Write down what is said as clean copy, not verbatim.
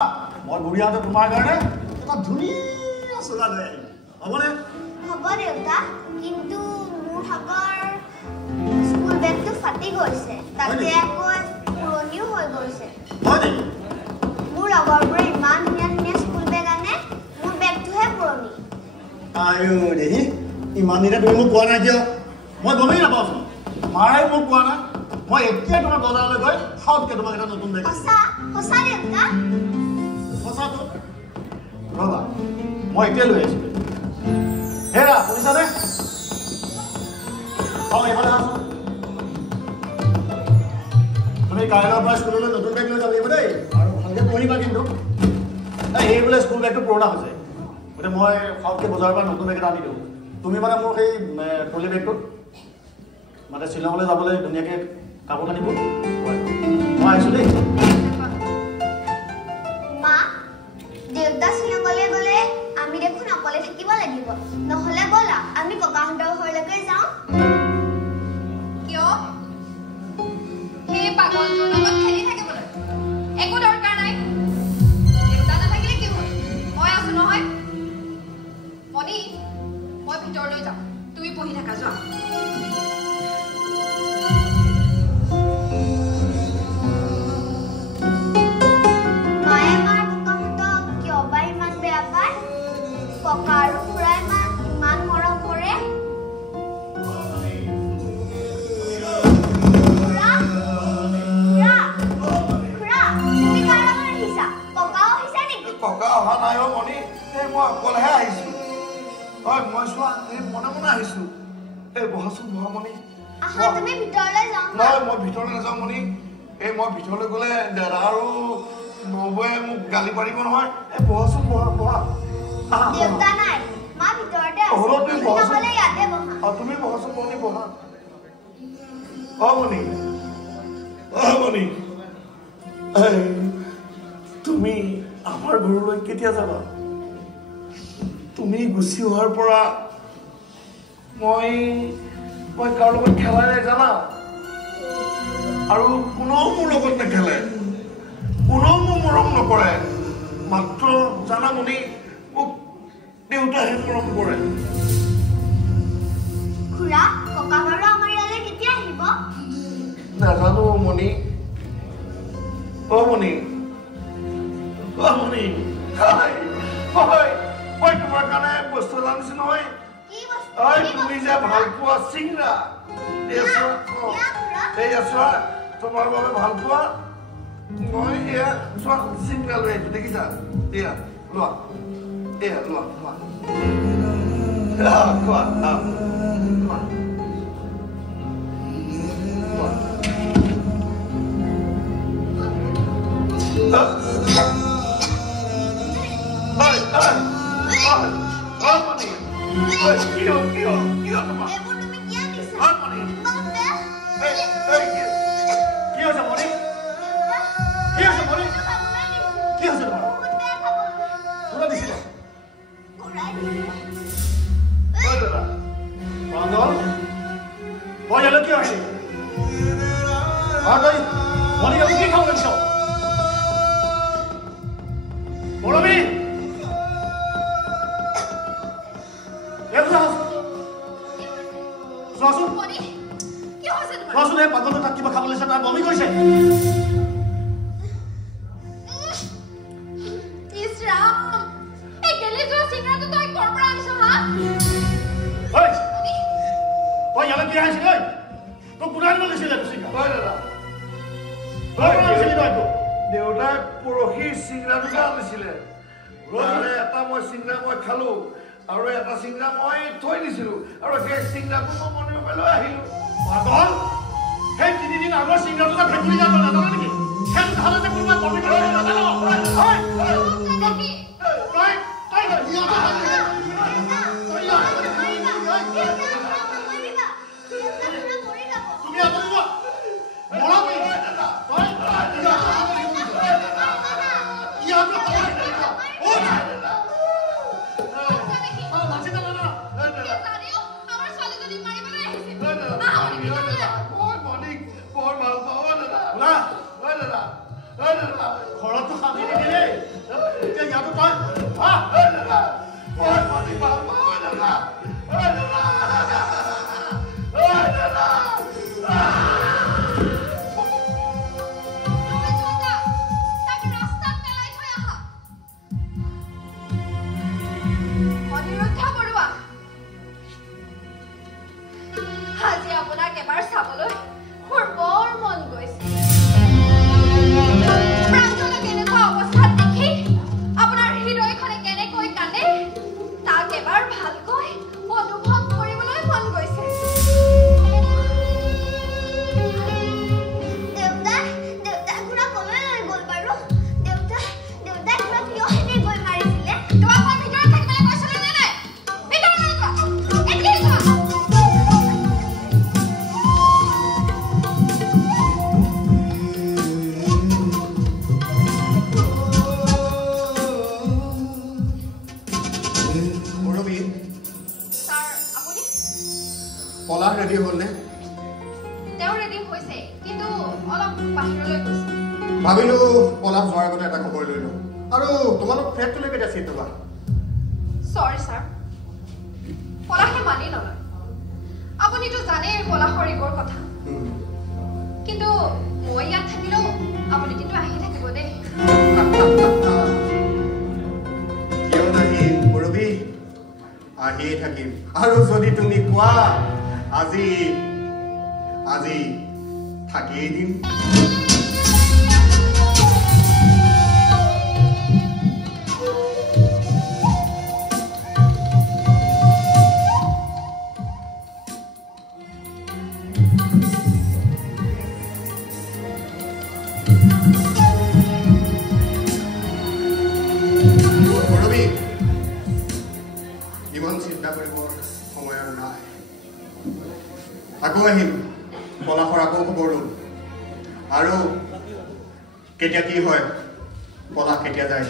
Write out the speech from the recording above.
মই বুঢ়ীহঁতে তোমাৰ কাৰণে এটা ধুনীয়া চোলা লৈ আহিম হ'বনে? হ'ব দেউতা, কিন্তু মোৰ ভাগৰ স্কুল বেগটো ফাটি গৈছে, তাতে আকৌ পুৰণিও হৈ গৈছে। হয় নেকি? মোৰ লগৰবোৰে ইমান ধুনীয়া ধুনীয়া স্কুল বেগ আনে, মোৰ বেগটোহে পুৰণি। আয়ো দেহি, ইমান দিনে তুমি মোক কোৱা নাই কিয়? মই গমেই নাপাওঁচোন, মায়ে মোক কোৱা নাই। মই এতিয়া তোমাৰ বজাৰলৈ গৈ সবকে তোমাক এটা নতুন বেগ সঁচা সঁচা দেউতা? সঁচাটো ৰবা, মই এতিয়া লৈ আহিছোঁ। হেৰা শুনিছানে? এইফালে আছো। তুমি কাইলৈৰ পৰা স্কুললৈ নতুন বেগ লৈ যাব লাগিব দেই, আৰু ভালকৈ পঢ়িবা কিন্তু। এই বোলে স্কুল বেগটো পুৰণা হৈছে, গতিকে মই সবকে বজাৰৰ পৰা নতুন বেগ এটা আনি দিওঁ। তুমি মানে মোৰ সেই ট্ৰলি বেগটোত মানে শ্বিলঙলৈ যাবলৈ ধুনীয়াকৈ কাপোৰ কানিবোৰ মই আহিছোঁ দেই। মা, দেউতা শ্বিলঙলৈ গ'লে আমি দেখোন অকলে থাকিব লাগিব, নহ'লে ব'লা আমি ককাহঁতৰ ঘৰলৈকে যাওঁ। কিয়? সেই পাগলটোৰ লগত খেলি থাকিবলৈ একো দৰকাৰ নাই। দেউতা নাথাকিলে কি হ'ল? মই আছো নহয়। মণি, মই ভিতৰলৈ যাওঁ, তুমি পঢ়ি থাকা, যোৱা। ককা আৰু খুৰাই ইমান মৰম কৰে। তুমি কাৰ লগত আহিছা? ককাও আহিছা নেকি? ককা অহা নাই অ' মণি, মই অকলেহে আহিছো। হয়, মই চোৱা মনে মনে আহিছো। বহাচোন, বহা মণি। আহা, তুমি ভিতৰলৈ যাওঁ। নহয়, মই ভিতৰলৈ নাযাওঁ মণি। মই ভিতৰলৈ গ'লে দাদা আৰু নবৌৱে মোক গালি পাৰিব নহয়। বহাচোন, বহা বহা। দেউতা নাই, মা ভিতৰতে আছে। নহ'লে ইয়াতে বহা। তুমি বহাচোন মণি, বহা। অ' মণি, অ' মণি, তুমি আমাৰ ঘৰলৈ কেতিয়া যাবা? তুমি গুচি অহাৰ পৰা মই কাৰো লগত খেলাই নাই জানা, আৰু কোনেও মোৰ লগত নেখেলে, কোনেও মোক মৰম নকৰে। মাত্ৰ জানা মণি, মোক দেউতাহে মৰম কৰে। খুৰা, ককা বাৰু আমাৰ ইয়ালৈ কেতিয়া আহিব? নাজানো মণি। অ' মণি, অ' মণি, মই তোমাৰ কাৰণে বস্তু এটা আনিছো নহয়। তুমি যে ভাল পোৱা চিংৰা, এই চোৱা, তোমাৰ বাবে ভাল পোৱা মই এয়া চোৱা চিংৰা লৈ আহিছো, দেখিছা? এয়া লোৱা, এয়া লোৱা, খোৱা, খোৱা, পাগলটো তাক কিবা খাবলৈ তাৰ বমি কৰিছে। দেউতাই পৰহি চিংৰা দুটা আনিছিলে, এটা মই চিংৰা মই খালো আৰু এটা চিংৰা মই থৈ দিছিলো, আৰু সেই চিংৰাটো মই মণিৰ পৰা লৈ আহিলো। পাগল, সেই 3 দিন আগৰ চিংৰাটো ভেকুৰি যাব নাজানো নেকি? খেল খালে যে কোনোবা বমি কৰিব নাজানো। ঘৰততো শান্তি নিদিলে। ৰেডি হ'লনে? তেওঁ ৰেডি হৈছে কিন্তু অলপ বাহিৰলৈ গৈছে। ভাবিলোঁ পলাশ যোৱাৰ আগতে এটা খবৰ লৈ লওঁ। আৰু তোমালোক ফ্লেটটোলৈ কেতিয়া চিফ্ট হ'বা? চৰি ছাৰ, পলাশে মানি নলয়। আপুনিতো জানেই পলাশৰ ৰিগৰ কথা। কিন্তু মই ইয়াত থাকিলেও আপুনি কিন্তু আহি থাকিব দেই। কিয় নাহিম পূৰবী, আহিয়ে থাকিম। আৰু যদি তুমি কোৱা আজি থাকিয়েই দিম। আকৌ আহিম, পলাশৰ আকৌ খবৰ ল'ম। আৰু কেতিয়া কি হয়, পলাশ কেতিয়া যায়